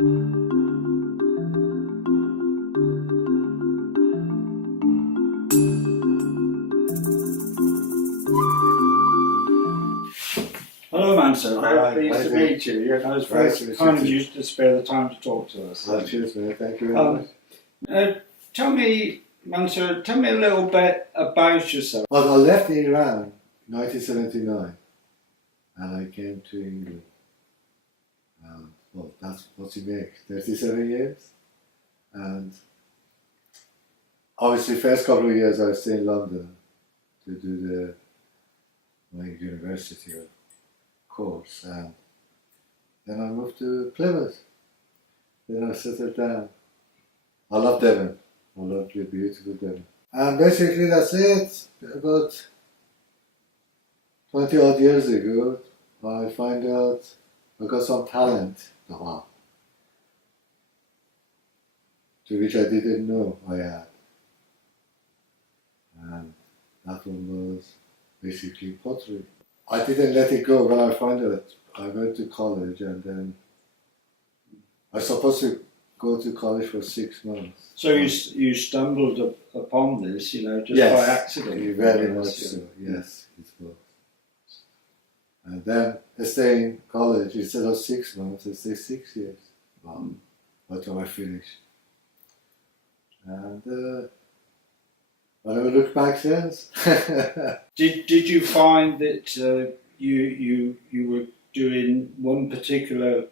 Hello, Mansour. Hi, Very pleased to meet you. Yeah, I was very kind of you to spare the time to talk to us. Cheers, man. Thank you very much. Tell me, Mansour, tell me a little bit about yourself. Well, I left Iran in 1979 and I came to England. Well, that's what you make, 37 years. And obviously, first couple of years I stayed in London to do my university course. And then I moved to Plymouth. Then I settled down. I love Devon. I love the beautiful Devon. And basically that's it. About 20 odd years ago, I find out I got some talent to which I didn't know I had. And that one was basically pottery. I didn't let it go when I found it. I went to college and then I was supposed to go to college for 6 months. So you stumbled upon this, just yes, by accident. Very much so, yes, it was. And then I stayed in college, instead of 6 months, I stayed 6 years. Until I finished. And I never looked back since. Did you find that you were doing one particular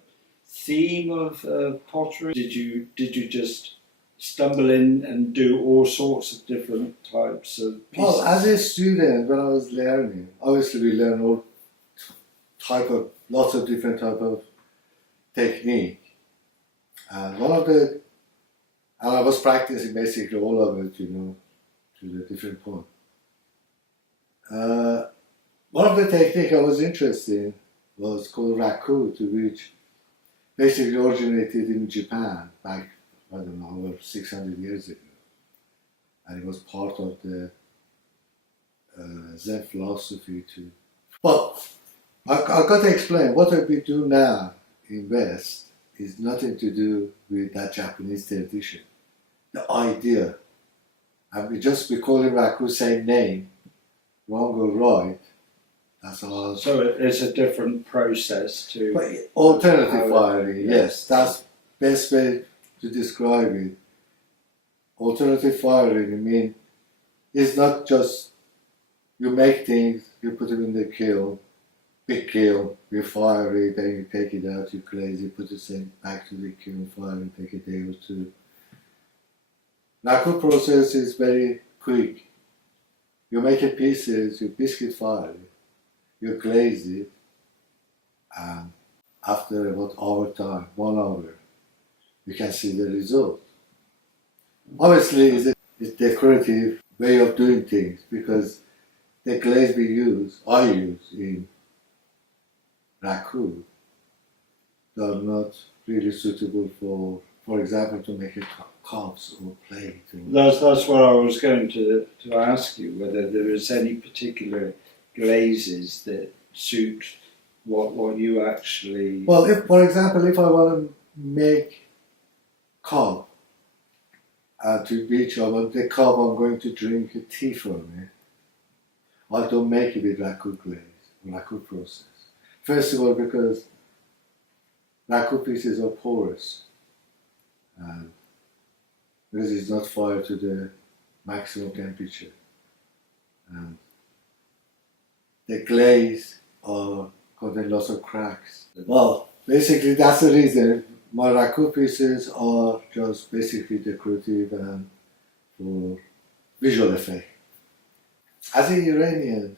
theme of pottery? Did you just stumble in and do all sorts of different types of pieces? Well, as a student, when I was learning, obviously we learn lots of different type of technique. And I was practicing basically all of it, to the different point. One of the technique I was interested in was called raku, to which basically originated in Japan back, I don't know, over 600 years ago. And it was part of the Zen philosophy too. But I got to explain, what we do now in West is nothing to do with that Japanese tradition. The idea, and we call it raku, same name, wrong or right, that's all. So it's a different process to... But alternative firing, yes, that's best way to describe it. Alternative firing, I mean, it's not just you make things, you put them in the kiln, big kiln, you fire it, then you take it out, you glaze it, put it back to the kiln, fire it, take a day or two. Raku process is very quick. You make it pieces, you biscuit fire it, you glaze it, and after about hour time, 1 hour, you can see the result. Obviously, it's a decorative way of doing things because the glaze I use in raku, are not really suitable for example, to make cups or plate. That's what I was going to ask you, whether there is any particular glazes that suit what you actually... Well, for example, if I want to make cup, to which I want the cup I'm going to drink a tea from it, I don't make it with raku glaze, raku process. First of all, because raku pieces are porous, and because it's not fired to the maximum temperature, and the glaze contain lots of cracks. Well, basically that's the reason my raku pieces are just basically decorative and for visual effect. As an Iranian,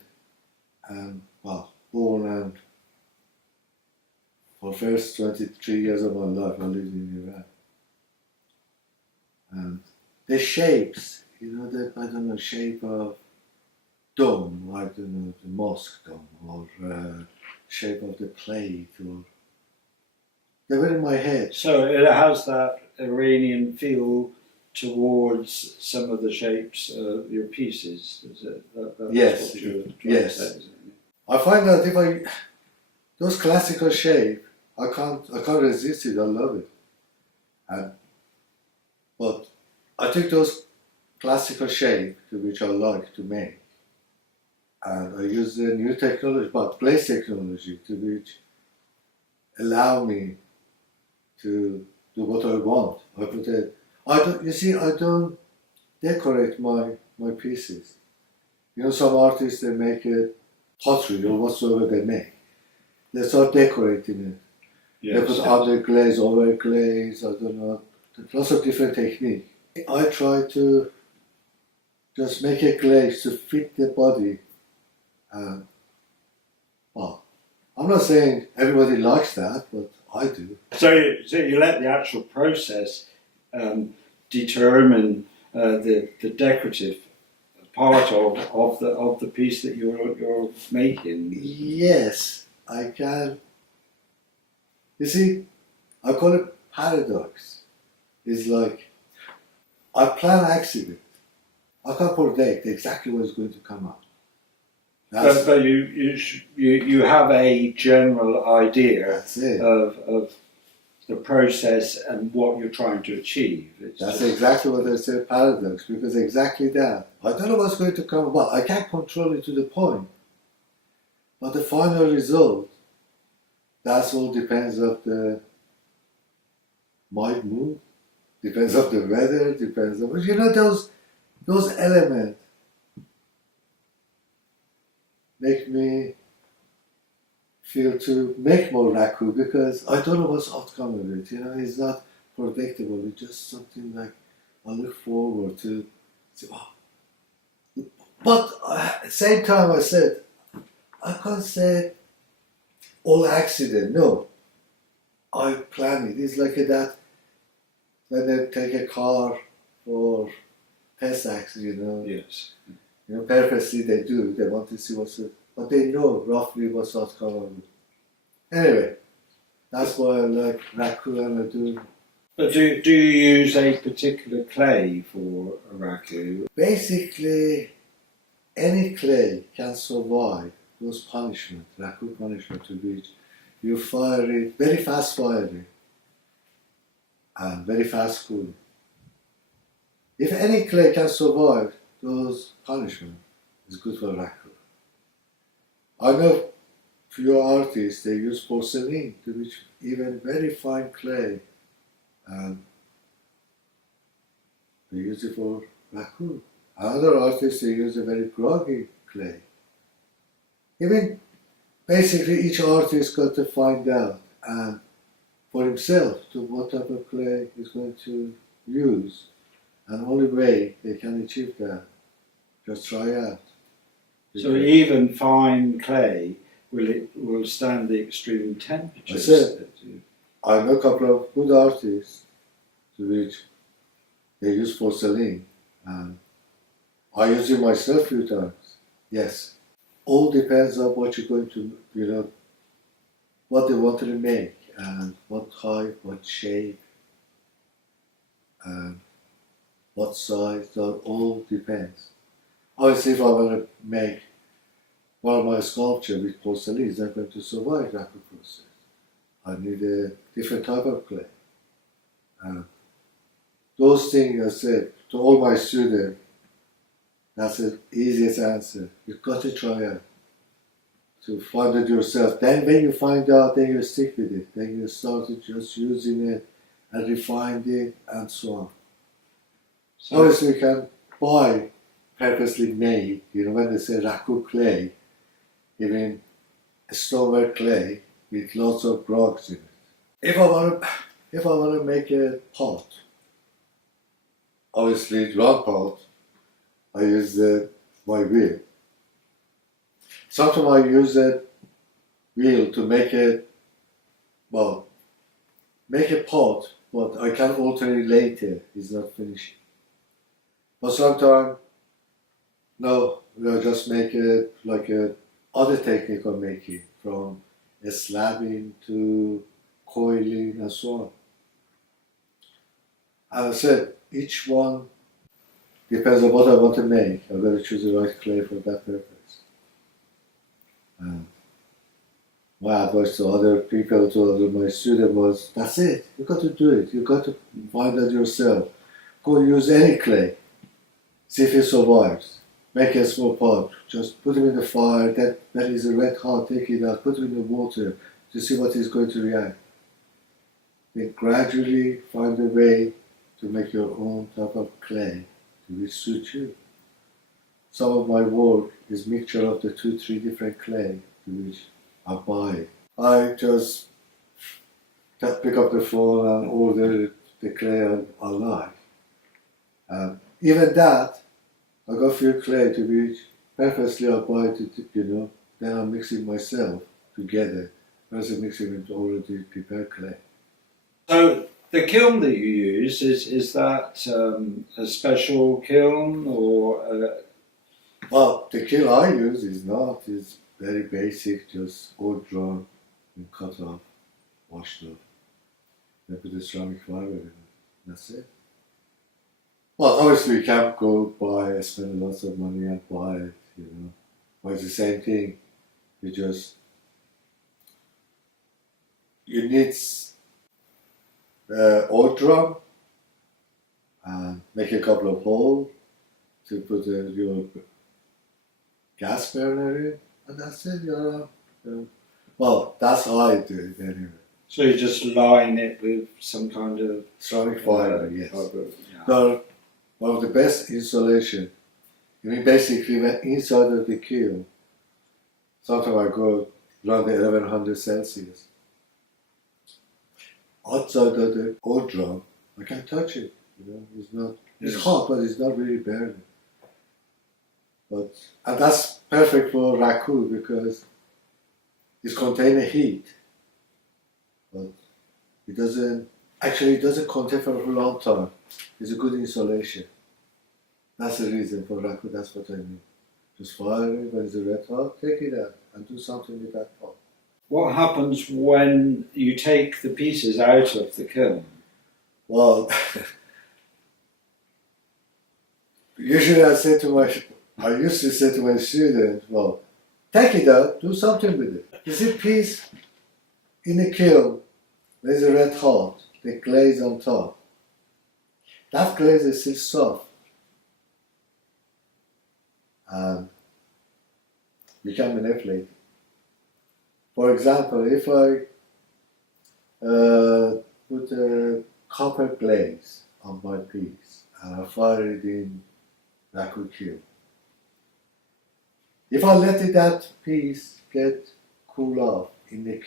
born and for first 23 years of my life I lived in Iran. And the shapes, the shape of dome, I don't know, the mosque dome, or shape of the plate, or they were in my head. So it has that Iranian feel towards some of the shapes of your pieces, is it? That's yes, what you're yes. To say, isn't it? I find that those classical shape, I can't resist it. I love it. And but I took those classical shape to which I like to make, and I use the new technology, but place technology, to which allow me to do what I want. I put it. I don't. You see, I don't decorate my pieces. You know, some artists, they make it pottery or whatsoever they make. They start decorating it. They put underglaze, overglaze, I don't know, lots of different techniques. I try to just make a glaze to fit the body. And, well, I'm not saying everybody likes that, but I do. So you let the actual process determine the decorative part of the piece that you're making. Yes, I can. You see, I call it paradox. It's like I plan accident. I can't predict exactly what's going to come out. But you have a general idea That's it. of the process and what you're trying to achieve. That's exactly what I say, paradox, because exactly that. I don't know what's going to come about. I can't control it to the point. But the final result, that's all depends of the my mood, depends of the weather, depends of, you know, those elements make me feel to make more raku, because I don't know what's outcome of it. You know, it's not predictable. It's just something like I look forward to. Say, oh. But at the same time, I said I can't say all accident. No, I plan it. It's like that when they take a car for test accident. You know, Yes. you know, purposely they do. They want to see what's it, but they know roughly what's outcome of it. Anyway, that's why I like raku, and I do. But do you use a particular clay for a raku? Basically, any clay can survive those punishment, raku punishment, to which you fire it very fast firing and very fast cooling. If any clay can survive those punishment, it's good for raku. I know few artists, they use porcelain, to which even very fine clay, and they use it for raku. Other artists, they use a very groggy clay. Even basically each artist got to find out and for himself to what type of clay he's going to use, and only way they can achieve that, just try out. So even fine clay will stand the extreme temperatures. That's it. I know a couple of good artists to which they use porcelain, and I use it myself a few times. Yes, all depends on what you're going to, you know, what they want to make, and what type, what shape, and what size. That all depends. Obviously, if I want to make one of my sculpture with porcelain, it's not going to survive that process. I need a different type of clay. And those things, I said to all my students, that's the easiest answer. You've got to try it to find it yourself. Then when you find out, then you stick with it. Then you start just using it and refine it and so on. So Obviously, you can buy purposely made, you know, when they say raku clay, even stoneware clay with lots of grogs in it. If I want to make a pot, obviously round pot, I use my wheel. Sometimes I use a wheel to make a pot, but I can alter it later. It's not finished. But sometimes, no, we'll just make it like a other technique of making, from a slabbing to coiling and so on. As I said, each one depends on what I want to make. I've got to choose the right clay for that purpose. my advice to other people, to other my students was, that's it. You got to do it. You got to find out yourself. Go use any clay. See if it survives. Make a small pot. Just put it in the fire. That is red hot. Take it out. Put it in the water to see what is going to react. Then gradually find a way to make your own type of clay to which suit you. Some of my work is mixture of the 2-3 different clay to which I buy it. I just pick up the phone and order the clay I like. Even that, I got few clay to which purposely I buy it, then I mix it myself together. First I mix it into already prepared clay. So the kiln that you use, is that a special kiln or? Well, the kiln I use is very basic, just old drum and cut off, washed off. Then put the ceramic fiber in it. That's it. Well, obviously you can't go spend lots of money and buy it, But it's the same thing. You need old drum and make a couple of holes to put your gas burner in, and that's it. Well, that's how I do it anyway. So you just line it with some kind of Ceramic fiber, yes. fiber, yeah. So one of the best insulation. Basically, when inside of the kiln, sometimes I go around the 1100 Celsius. Outside of the old drum, I can't touch it. It's hot, but it's not really burning. And that's perfect for raku because it's contain heat, but it doesn't contain for a long time. It's a good insulation. That's the reason for raku. That's what I mean. Just fire it when it's red hot, take it out and do something with that pot. What happens when you take the pieces out of the kiln? Well, usually I used to say to my students, well, take it out, do something with it. You see piece in the kiln, there's a red hot, the glaze on top. That glaze is still soft. And you can manipulate it. For example, if I put a copper glaze on my piece and I fire it in raku kiln, if I let that piece get cool off in a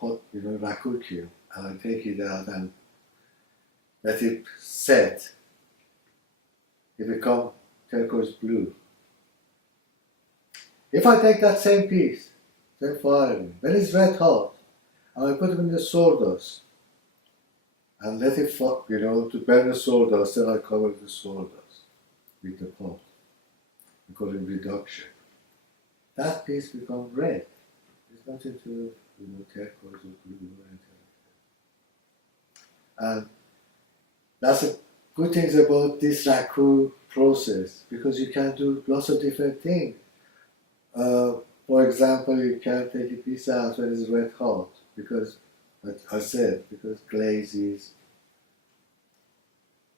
pot, raku kiln, and I take it out and let it set, it becomes turquoise blue. If I take that same piece, then fire it, when it's red hot, and I put it in the sawdust, and let it to burn the sawdust, then I cover the sawdust with the pot. We call it reduction. That piece becomes red. There's nothing to turquoise or blue or anything. And that's the good things about this raku process, because you can do lots of different things. For example, you can take a piece out when it's red hot, because, like I said, because glaze is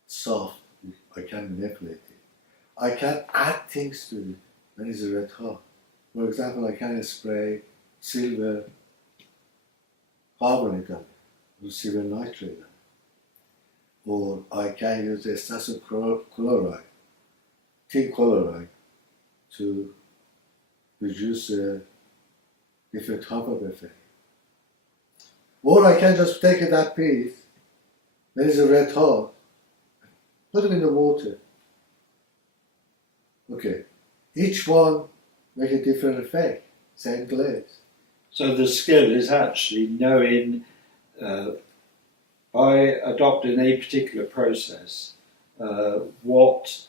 soft, I can manipulate it. I can add things to it when it's red hot. For example, I can spray silver carbonate on it, or silver nitrate on it. Or I can use the potassium chloride, tin chloride, to produce a different type of effect. Or I can just take that piece, when it's red hot, put it in the water. Okay, each one make a different effect, same glaze. So the skill is actually knowing, by adopting a particular process, what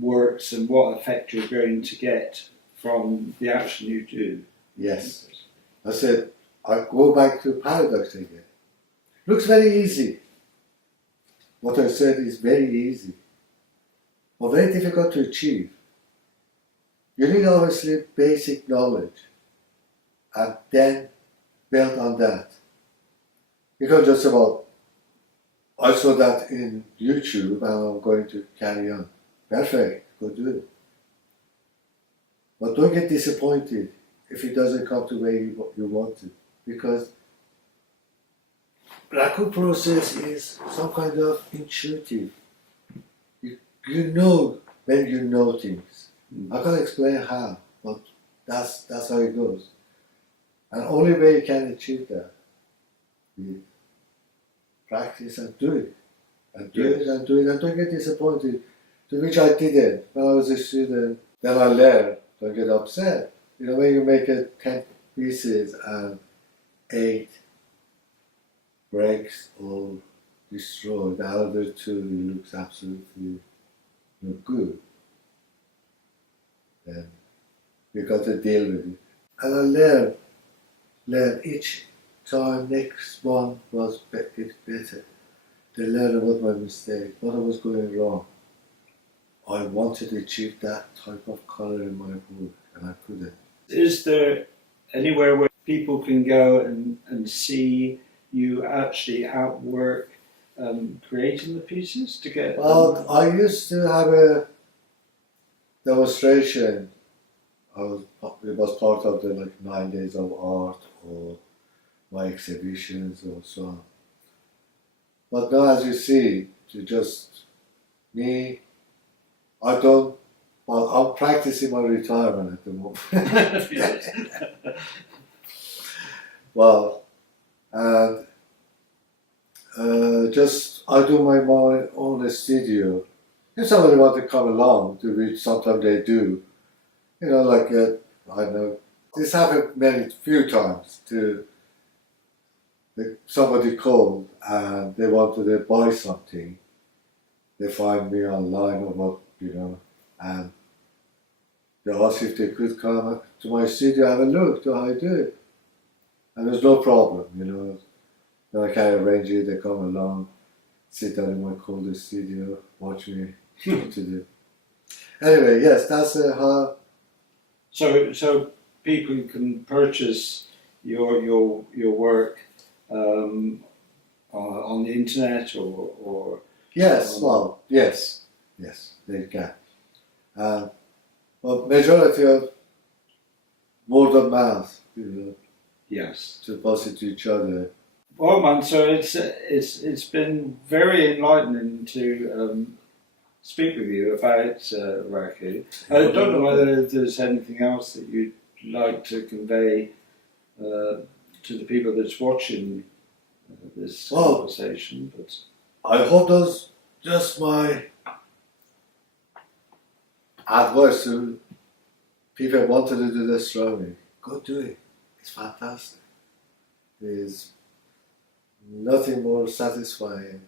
works and what effect you're going to get from the action you do. Yes. I said, I go back to paradox again. Looks very easy. What I said is very easy, but very difficult to achieve. You need obviously basic knowledge, and then built on that. Because just about, I saw that in YouTube and I'm going to carry on. Perfect, go do it. But don't get disappointed if it doesn't come to where you want it. Because raku process is some kind of intuitive. You know when you know things. I can't explain how, but that's how it goes. And only way you can achieve that is practice and do it. And do it and do it and don't get disappointed. To which I didn't. When I was a student, then I learned. Don't get upset. You know, when you make it 10 pieces and 8 breaks or destroyed, the other 2 looks absolutely not good. Then you got to deal with it. And I learned each time next one was better. They learned about my mistake, what I was going wrong. I wanted to achieve that type of color in my work and I couldn't. Is there anywhere where people can go and see you actually outwork creating the pieces to get? Well, I used to have a demonstration. It was part of the 9 days of art or my exhibitions or so on. But now, as you see, to just me, I'm practicing my retirement at the moment. Well, and just I do my own studio. If somebody wants to come along, to which sometimes they do, you know, I know this happened few times. Somebody called and they wanted to buy something. They find me online or what, you know, and they asked if they could come to my studio, have a look to how I do it. And there's no problem, you know. Then I can arrange it, they come along, sit down in my cold studio, watch me what to do. Anyway, yes, that's how. So people can purchase your work on the internet or Yes, yes, they can. But majority of word of mouth, you know, yes. to pass it to each other. Well, Mansour, it's been very enlightening to speak with you about Raku. I don't know whether there's anything else that you'd like to convey to the people that's watching this conversation, but I hope those just my advice to people who wanted to do this astronomy. Go do it. It's fantastic. There's nothing more satisfying.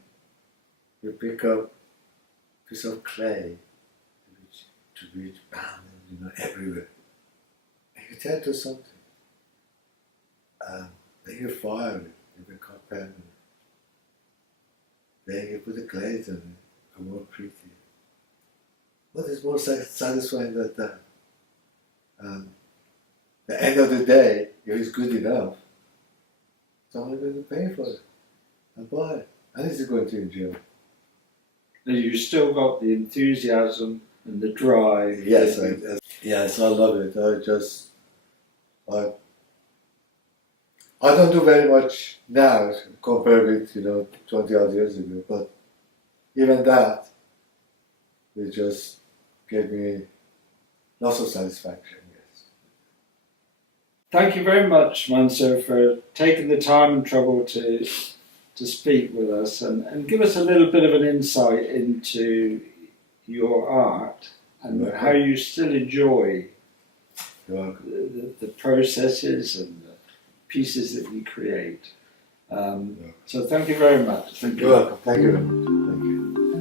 You pick up a piece of clay to be bound, you know, everywhere. And you turn to something. Then you fire it, you become permanent. Then you put the glaze on it, and more pretty. What is more satisfying than that? The end of the day, if it's good enough, someone's going to pay for it and buy it, and he's going to enjoy it. And you've still got the enthusiasm and the drive. Yes, I love it. I don't do very much now compared with 20 odd years ago, but even that, it just gave me lots of satisfaction. Yes. Thank you very much, Mansour, for taking the time and trouble to speak with us and give us a little bit of an insight into your art and how you still enjoy the processes and the pieces that you create. So thank you very much. Thank you. You're welcome. Thank you very much. Thank you.